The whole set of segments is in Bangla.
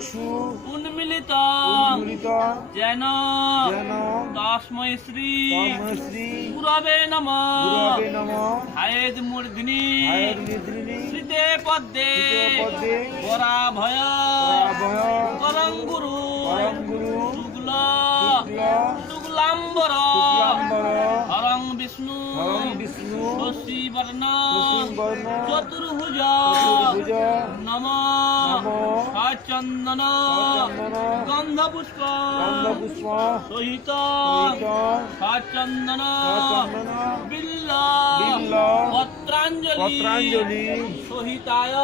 চক্ষু উন্মিলিত উন্মিলিত যেন যেন তস্মৈ শ্রী তস্মৈ গুরবে নমঃ গুরবে নমঃ হায়েদ মূর্ধিনি হায়ের নিদ্রিণী শ্রীতে পদ্মে পদ্মে পরাভয় পরাভয় পরং গুরু পরম গুরু শুক্ল শুক্ল শুক্লাম্বর শুক্লাম্বর হরং বিষ্ণু হরং বিষ্ণু শশী বর্ণ বর্ণ চতুর্ভুজ চতুর্ভুজ নম নমঃ সচন্দন সচন্দন গন্ধপুষ্প গন্ধপুষ্প সহিত সহিত সচন্দন সচন্দন বিল্ল বিল্ল পত্রাঞ্জলি পত্রাঞ্জলি সহিতায়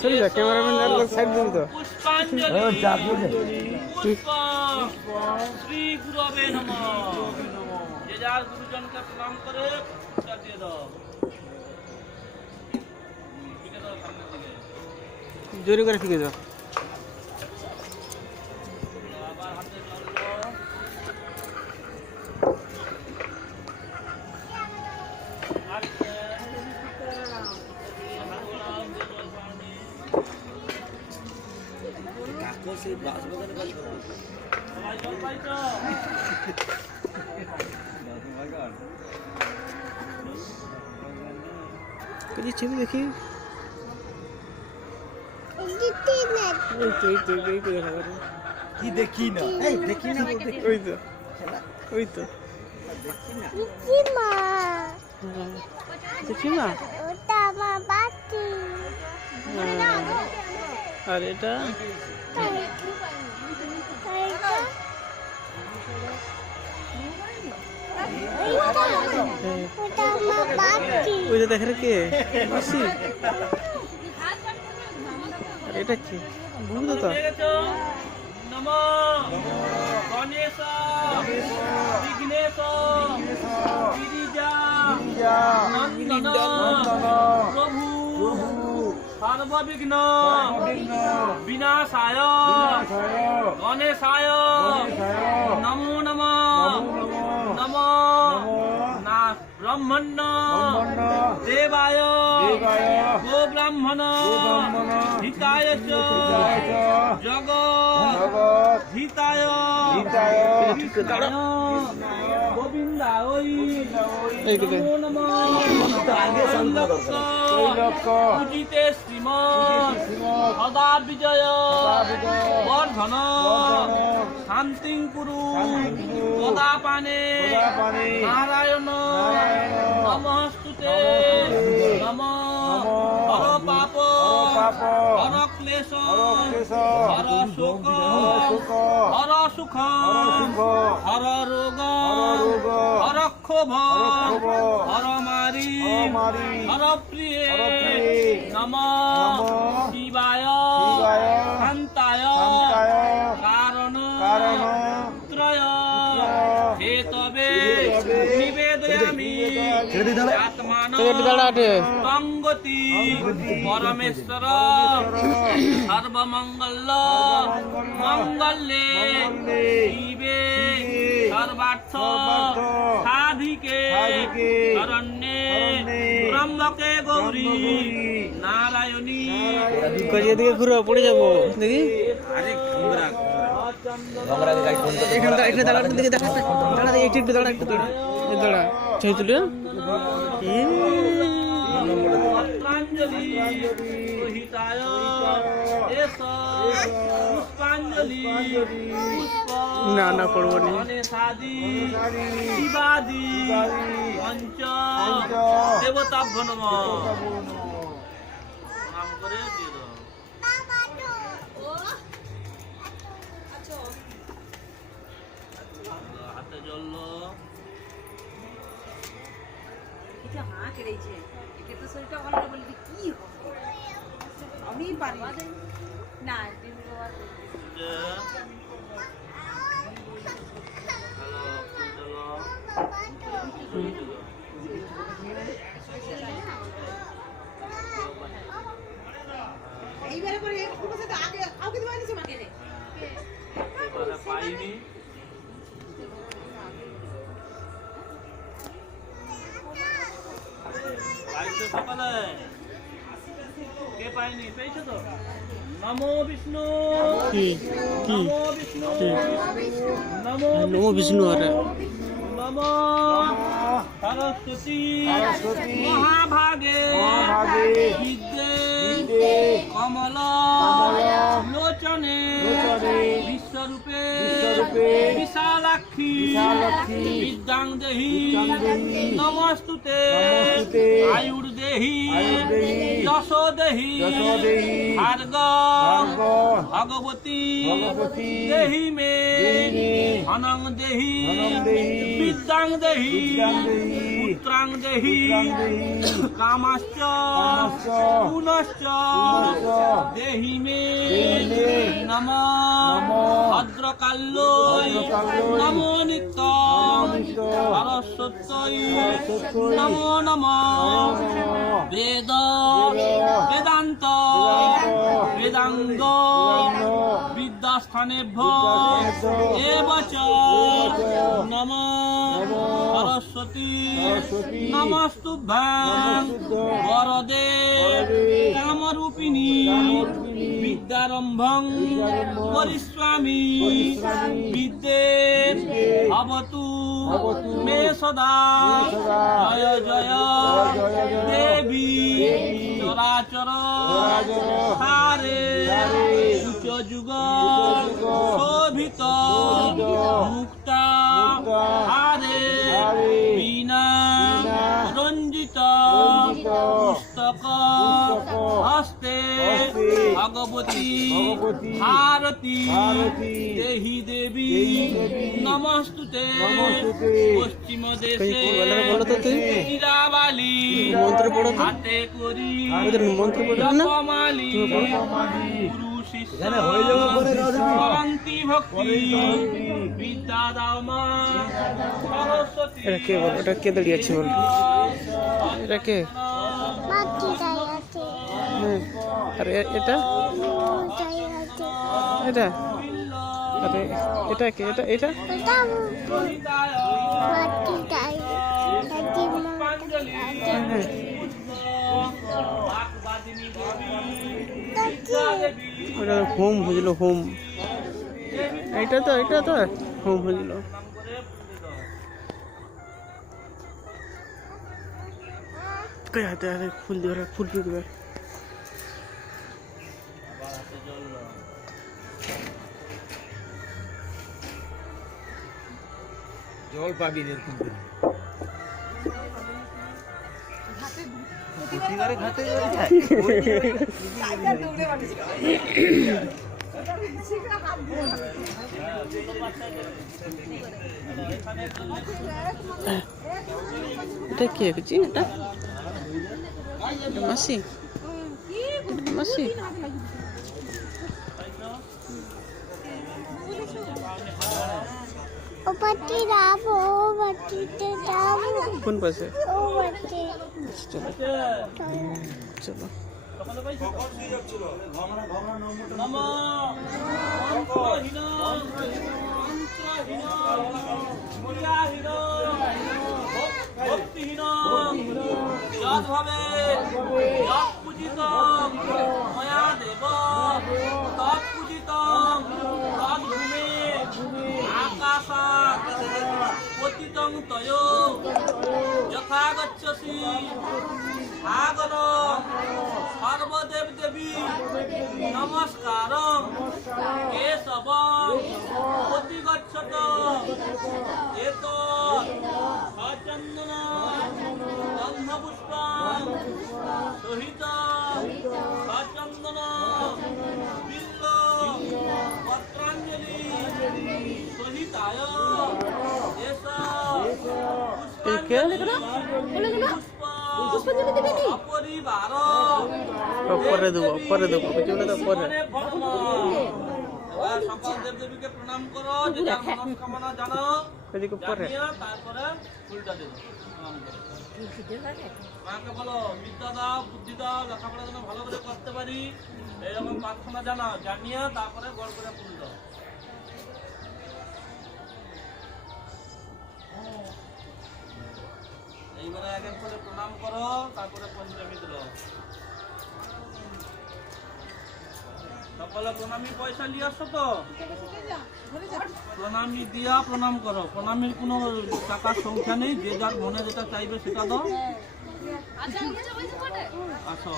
সরি যা ক্যামেরাম্যান সাইড দিন তো পুষ্পাঞ্জলি পুষ্পাঞ্জলি পুষ্প শ্রী গুরবে নমঃ যে যার গুরুজনকে প্রণাম করে পুরস্কার দিয়ে দাও ঠিক আছে সামনের দিকে জোরে করে ফিকে যাও আবার হাতে জল দাও সবাই জল পাইছো কই ছবি দেখি এই তো দেখা যাবে কি দেখি না এই দেখি না ওই তো দেখি না আর এটা ওই যে দেখে কে মাসি আর এটা কি বুঝলো তো নমঃ গণেশ বিঘ্নেশ গিরিজা নন্দন প্রভু সর্ববিঘ্ন বিনাশায় গণেশায় নমো নমঃ নমঃ না ব্রহ্মণ্য দেবায় গো ব্রাহ্মণ হিতায় চ জগৎ হিতায় কৃষ্ণায় গোবিন্দায় নমো নমঃ পূজিতে শ্রীমৎ সদা বিজয় বর্ধন শান্তি কুরু গদাপানে নারায়ণ নমস্তুতে নমঃ হর পাপ হর ক্লেশ হর শোক হর সুখ হর রোগ হর ক্ষোভ হর মারি হর প্রিয়ে নমঃ শিবায় শান্তায় কারণ ত্রয় হেতবে নিবেদয়ামি আত্মানঙ্গতি পরমেশ্বর সর্বমঙ্গল মঙ্গলে শিবে সর্বার্থ সাধিকে শরণ্যে ব্রহ্মকে গৌরী নারায়ণী এদিকে ঘুরো পড়ে যাবো দেখি এখানে দাঁড়া দিকে দেখা দাঁড়া একটু দাঁড়া একটু দাঁড়া ছবি তুলে পত্রাঞ্জলি সহিতায় এস পুষ্পাঞ্জলি পুষ্প না না করবো না গণেশাদি শিবাদি পঞ্চ দেবতাভ্য নমঃ প্রণাম করে দিয়ে দাও হাতে জল আমি পারি না এইবারে করে একটু বসে আগে কাউকে দিবা দিছে মাকে রে পাইনি পাইছো সকালে কে পায়নি? পেয়েছো তো? নমো বিষ্ণু, কি কি নমো বিষ্ণু, নমো নমো বিষ্ণু আরে নমো সরস্বতী সরস্বতী মহাভাগে মহাভাগে বিদ্যে বিদ্যে কমল লোচনে লোচনে বিশ্বরূপে বিশ্বরূপে বিশালাক্ষী বিশালাক্ষী বিদ্যাং দেহি বিদ্যাং দেহি নমস্তুতে নমস্তুতে আয়ুর্দেহি আয়ুর্দেহি যশো দেহি যশো দেহি ভার্গ ভার্গ ভগবতী ভগবতী দেহি মে দেহি মে ধনং দেহি ধনং দেহি বিদ্যাং দেহি বিদ্যাং দেহি পুত্রাং দেহি পুত্রাং দেহি কামাশ্চ কামাশ্চ পুনশ্চ পুনশ্চ দেহি মে দেহি মে নমঃ নমঃ ভদ্রকাল্যৈ ভদ্রকাল্যৈ নমো নিত্যং নিত্যং সরস্বত্যৈ সরস্বত্যৈ নমো নমঃ নমঃ বেদ বেদ বেদান্ত বেদান্ত বেদাঙ্গ বেদাঙ্গ বিদ্যাস্থানেভ্য বিদ্যাস্থানেভ্য এব চ এব চ নমঃ নমঃ সরস্বতী সরস্বতী নমস্তুভ্যাং নমস্তুভ্যাং বরদে বরদে কামরূপিণী কামরূপিণী বিদ্যারম্ভং বিদ্যারম্ভং করিষ্যামি করিষ্যামি বিদ্যে বিদ্যে ভবতু ভবতু মে সদা মে সদা জয় জয় জয় জয় দেবী দেবী চরাচর চরাচর সারে সারে উচ্চ যুগ উচ্চ যুগ শোভিত শোভিত মুক্তা মুক্তা হারে হারে বীণা বীণা রঞ্জিত রঞ্জিত পুস্তক পুস্তক হস্তে হস্তে ভগবতী ভগবতী ভারতী ভারতী দেহি দেবী দেহি দেবী নমস্তুতে নমস্তুতে পশ্চিম দেশে কি বলে বলো তো তুই নিরাবালি মন্ত্র পড়ো তো হাতে করি ওদের মন্ত্র পড়ো না জপমালি তুমি পড়ো। গুরু শিষ্য এখানে হয়ে যাবে পরে রাধা। শান্তি ভক্তি ভক্তি। বিদ্যা দাও মা সরস্বতী এটা কে বল ওটা কে দাঁড়িয়ে আছে বল এটা কে হ্যাঁ আর এটা এটা আরে এটা কে এটা এটা হ্যাঁ হ্যাঁ ওটা হোম বুঝলো হোম এটা তো হোম বুঝলো কই হাতে হাতে ফুল দিবে ফুল দিবে জল পাবি না এরকম করে প্রতিবারে ঘাটে এটা কে বুঝি এটা মাসি মাসি ও বাটি যাবো ও বাটিতে যাবো কোন পাশে ও বাটি চলো চলো নমঃ মন্ত্রহীন মন্ত্রহীন মূল্যহীন ভক্তিহীন যদ্ভাবে যৎ পূজিতং ময়া দেব তৎ পূজিতং তদ্ভূমে আকাশাৎ পতিতং তয় যথা গচ্ছসি সাগর সর্বদেব দেবী নমস্কারং কেশবং প্রতিগচ্ছত এত সচন্দন গন্ধপুষ্পং সহিত সচন্দন বিল্ল পত্রাঞ্জলি সহিতায় এস পুষ্পাঞ্জলি অপরিবার পরে দেবো বুঝলো তো পরে সকল দেবদেবীকে প্রণাম করো, যে যার মনস্কামনা জানো, এদিকে পরে জানিয়ে তারপরে ফুলটা দেবো প্রণাম করো। মাকে বলো বিদ্যা দাও, বুদ্ধি দাও, লেখাপড়া যেন ভালো করে করতে পারি, এইরকম প্রার্থনা জানাও, জানিয়ে তারপরে গড় করে ফুল দাও। এইবারে এক এক করে প্রণাম করো, তারপরে পঞ্চমী দিল। বলো প্রণামী পয়সা নিয়ে আসো তো, প্রণামী দিয়া প্রণাম করো। প্রণামীর কোনো টাকার সংখ্যা নেই, যে যার মনে যেটা চাইবে সেটা দাও। আসো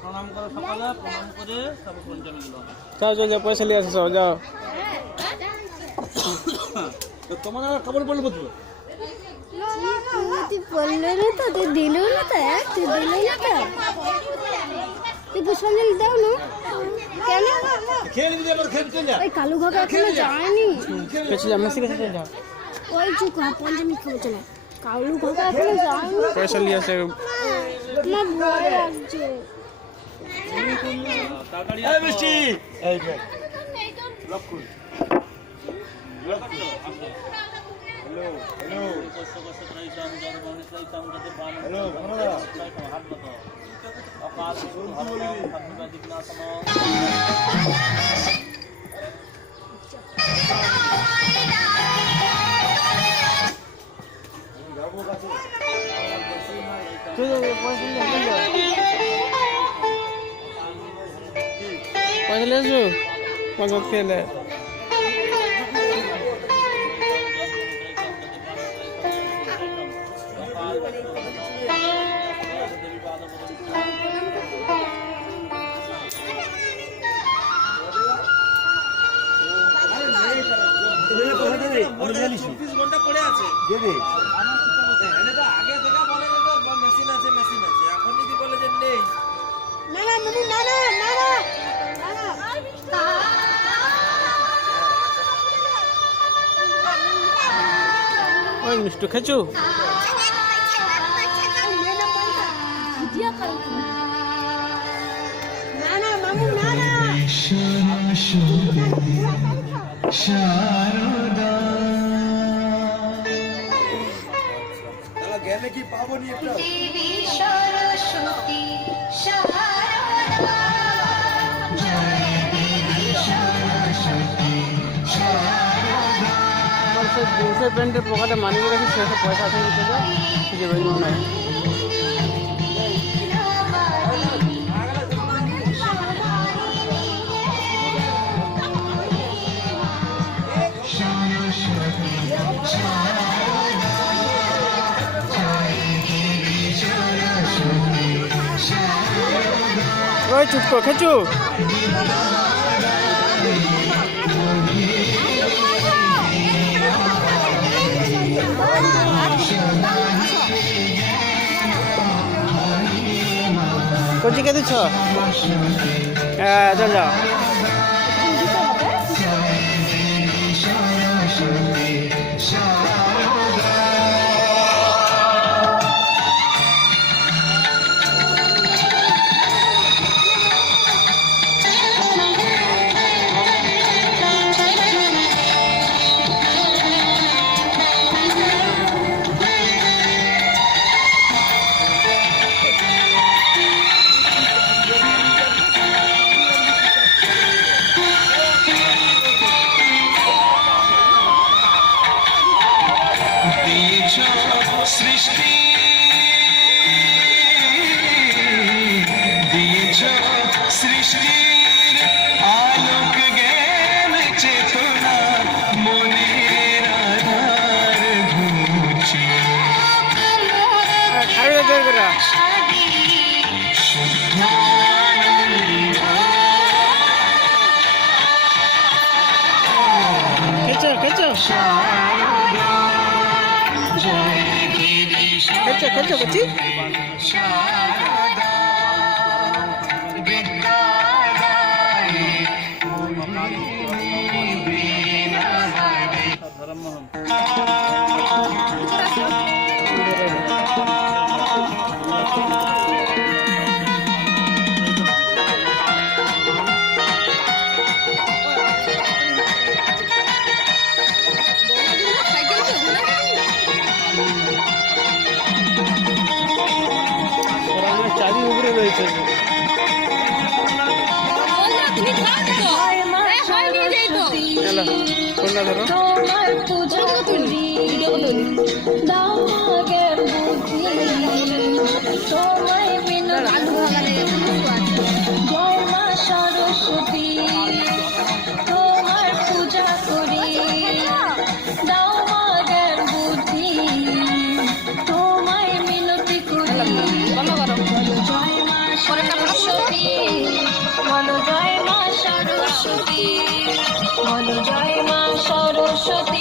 প্রণাম করো, সকালে প্রণাম করে তারপর পঞ্চমী দিল। যাও চল যাও, পয়সা নিয়ে আসো সব, যাও। তোমার খবর বলবো তো তুই বললো না তো, তুই দিল না তো, তুই দিল না তো, তুই পুষ্পাঞ্জলি দাও না কেন? খেয়ে নিবি, আবার খেয়ে চল যা। ওই কালু ঘাটা এখনো যায়নি, পেছনে মেসি কাছে চল যাও, ওই চুপ পঞ্চমী খাবো চলে। কালু ঘাটা এখনো যায়নি, পয়সা নিয়ে আসে। আমার ভয় লাগছে। তাড়াতাড়ি এই মিষ্টি, এই বে লক্ষণ। হ্যালো হ্যালো হ্যালো ধন্যবাদ। যাবো কাছে চল যাও, পয়সা নিয়ে আসো, যাও। পয়সা নিয়ে আসো, পয়সা খেলে। ঘন্টা পড়ে আছে। দেবে আগে যেটা বলে যে মেশিন আছে মেশিন আছে, এখন যদি বলে যে নেই, না না মামু, না না না না ওই মিষ্টি খেছো? না না মামু, না না তাহলে গেলে কি পাবো নি একটা? জিন্সের প্যান্টের পকেটে মানি রেখেছি, সেটা পয়সা আছে নিতে যাও, ঠিক আছে মনে হয়। ওই চুপ কর, খেচু। কোচি কে দিচ্ছ? হ্যাঁ চল যাও। সৃষ্টি দিয়েছ সৃষ্টির আলোক জ্ঞান চেতনা মনের আধার ঘুচি খেচো খেচো খেচো খেচো বলছি। চারি উপরে রয়েছে। চলো কোনটা ধরো। সরস্বতী জয় মা সরস্বতী